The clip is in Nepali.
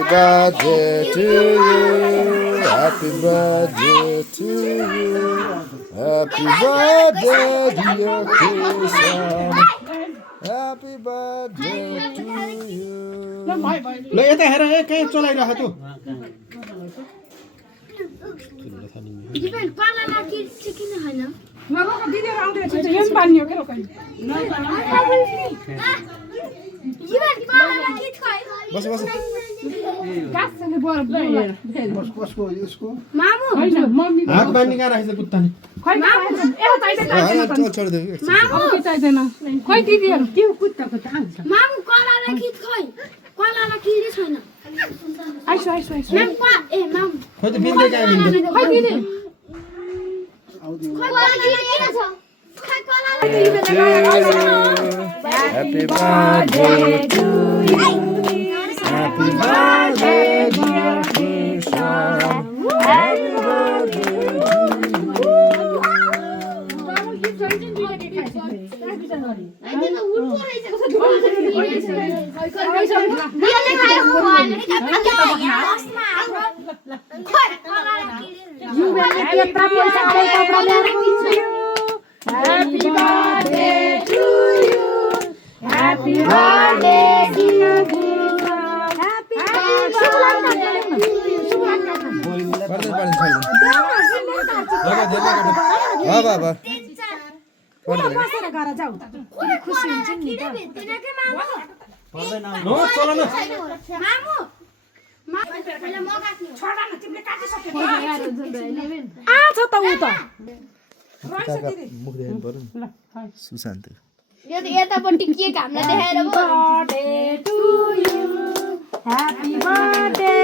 birthday to you. Happy birthday to you. Happy birthday, dear Kishan. Happy birthday to you. ल यता हेर कहीँ चलाइरह तँ जीवन पालाला के चिकन हैन नगरको दिदीहरु आउँदैछ यो पनि बानियो के रोकाइ जीवन पालाला के खै बस बस गाछले बरफ कसको यसको मामु हैन मम्मी हात बान्ने कहाँ राखेछ कुत्ताले खै चल छोडिदियो कि अब के चाहिदैन खै दिदीहरु त्यो कुत्ताको त आउँछ मामु कलाला के खै कलाला के छैन आइसो माम पा ए माम खोइ त बिन्दै कहाँ बिन्दै खै दिदी कलाला के छ खै कलाला Happy birthday to you. Happy birthday, dear Kishan. Happy birthday to you. Happy birthday to you. Happy birthday dear Kishan. Happy अब बसेर गर जाऊ खुसी हुन्छ नि त नो चल न मामु पहिला म काट्नु छोडा न तिमीले काटिसक्यौ आ छ त उ त मुख देख्नु पर्यो नि सुशान्त यो त यतापट्टि के घामलाई देखाएर birthday to you happy birthday